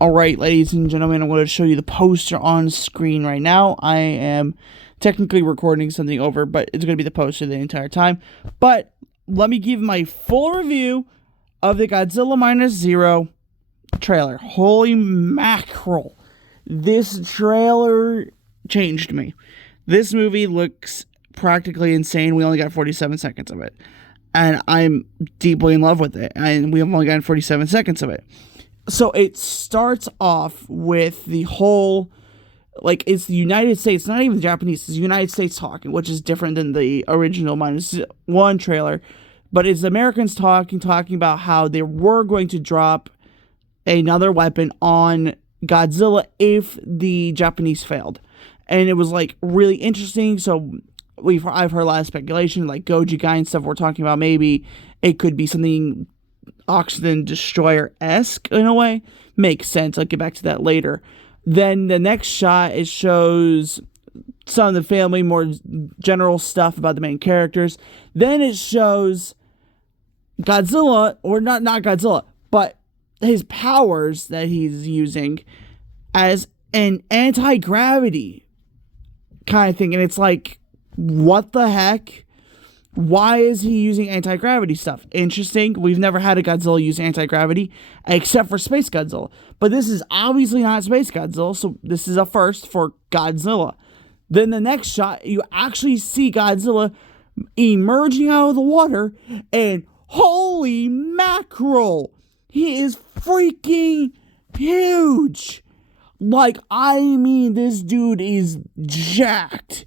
Alright, ladies and gentlemen, I'm going to show you the poster on screen right now. I am technically recording something over, but it's going to be the poster the entire time. But let me give my full review of the Godzilla Minus Zero trailer. Holy mackerel. This trailer changed me. This movie looks practically insane. We only got 47 seconds of it. And I'm deeply in love with it. And we have only gotten 47 seconds of it. So it starts off with the whole, like, it's the United States, not even the Japanese, it's the United States talking, which is different than the original -1 trailer. But it's Americans talking about how they were going to drop another weapon on Godzilla if the Japanese failed. And it was, like, really interesting. So I've heard a lot of speculation, like Goji Guy and stuff we're talking about. Maybe it could be something Oxygen Destroyer-esque in a way. Makes sense. I'll get back to that later. Then the next shot, it shows some of the family, more general stuff about the main characters. Then it shows Godzilla, or not Godzilla, but his powers that he's using as an anti-gravity kind of thing. And it's like, what the heck? Why is he using anti-gravity stuff? Interesting. We've never had a Godzilla use anti-gravity, except for Space Godzilla. But this is obviously not Space Godzilla, so this is a first for Godzilla. Then the next shot, you actually see Godzilla emerging out of the water, and holy mackerel! He is freaking huge! Like, I mean, this dude is jacked.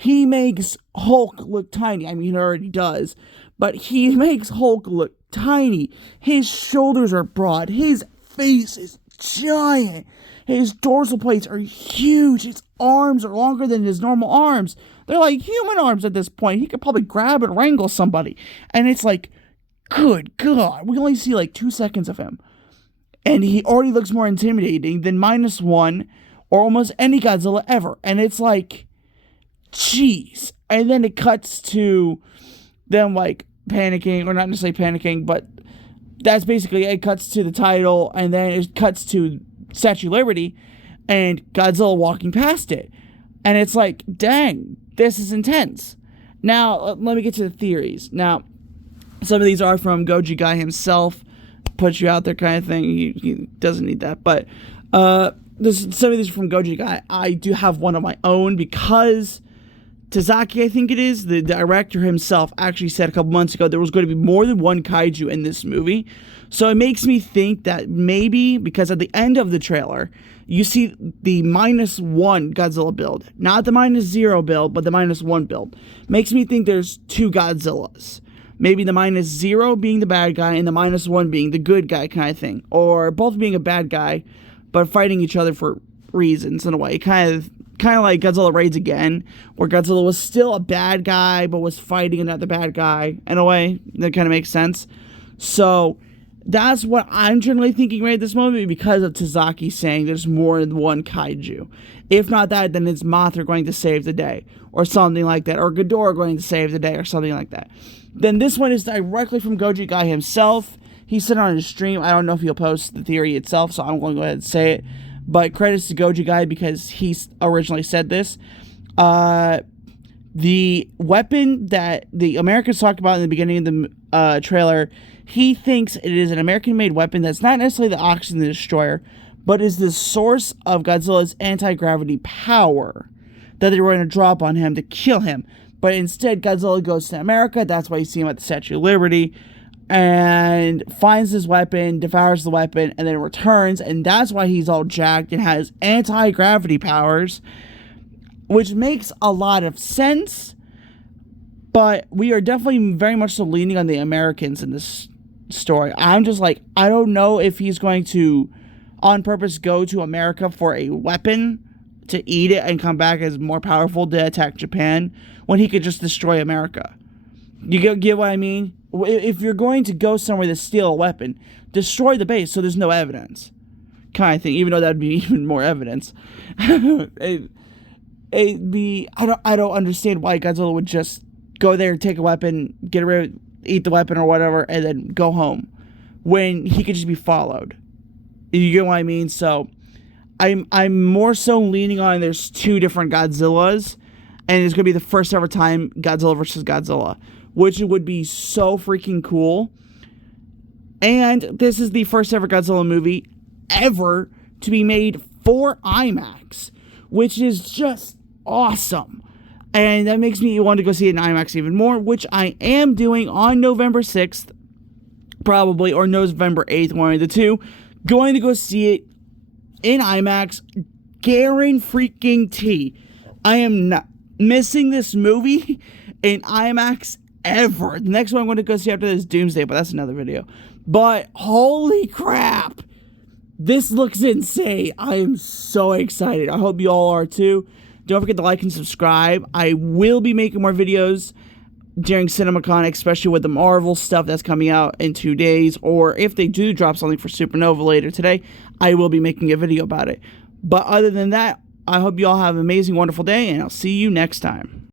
He makes Hulk look tiny. I mean, he already does. But he makes Hulk look tiny. His shoulders are broad. His face is giant. His dorsal plates are huge. His arms are longer than his normal arms. They're like human arms at this point. He could probably grab and wrangle somebody. And it's like, good God. We only see like 2 seconds of him. And he already looks more intimidating than -1 or almost any Godzilla ever. And it's like, jeez. And then it cuts to them like panicking, or not necessarily panicking, but that's basically it. Cuts to the title, and then it cuts to Statue of Liberty and Godzilla walking past it. And it's like, dang, this is intense. Now, let me get to the theories. Now, some of these are from Goji Guy himself. Put you out there kind of thing. He doesn't need that. But some of these are from Goji Guy. I do have one of my own because Tazaki, I think it is, the director himself, actually said a couple months ago there was going to be more than one kaiju in this movie. So it makes me think that maybe, because at the end of the trailer, you see the -1 Godzilla build. Not the -0 build, but the -1 build. Makes me think there's two Godzillas. Maybe the -0 being the bad guy and the -1 being the good guy kind of thing. Or both being a bad guy, but fighting each other for reasons in a way. Kind of like Godzilla Raids Again, where Godzilla was still a bad guy, but was fighting another bad guy. In a way, that kind of makes sense. So, that's what I'm generally thinking right at this moment, because of Tazaki saying there's more than one kaiju. If not that, then it's Mothra going to save the day, or something like that, or Ghidorah going to save the day, or something like that. Then this one is directly from Goji Guy himself. He said on his stream, I don't know if he'll post the theory itself, so I'm going to go ahead and say it. But credits to Goji Guy because he originally said this. The weapon that the Americans talked about in the beginning of the trailer, he thinks it is an American-made weapon that's not necessarily the Oxygen Destroyer, but is the source of Godzilla's anti-gravity power that they were going to drop on him to kill him. But instead, Godzilla goes to America. That's why you see him at the Statue of Liberty. And finds this weapon, devours the weapon, and then returns, and that's why he's all jacked and has anti-gravity powers, which makes a lot of sense, but we are definitely very much so leaning on the Americans in this story. I'm just like, I don't know if he's going to, on purpose, go to America for a weapon to eat it and come back as more powerful to attack Japan, when he could just destroy America. You get what I mean? If you're going to go somewhere to steal a weapon, destroy the base so there's no evidence. Kind of thing, even though that would be even more evidence. I don't understand why Godzilla would just go there, take a weapon, get rid, eat the weapon or whatever, and then go home, when he could just be followed. You get what I mean? So I'm more so leaning on there's two different Godzillas, and it's gonna be the first ever time Godzilla versus Godzilla, which would be so freaking cool. And this is the first ever Godzilla movie ever to be made for IMAX, which is just awesome. And that makes me want to go see it in IMAX even more, which I am doing on November 6th, probably, or November 8th, one of the two. Going to go see it in IMAX, guarantee. I am not missing this movie in IMAX ever. The next one I'm going to go see after this is Doomsday, but that's another video. But holy crap, this looks insane. I am so excited. I hope you all are too. Don't forget to like and subscribe. I will be making more videos during CinemaCon, especially with the Marvel stuff that's coming out in 2 days, or if they do drop something for Supernova later today, I will be making a video about it. But other than that, I hope you all have an amazing, wonderful day, and I'll see you next time.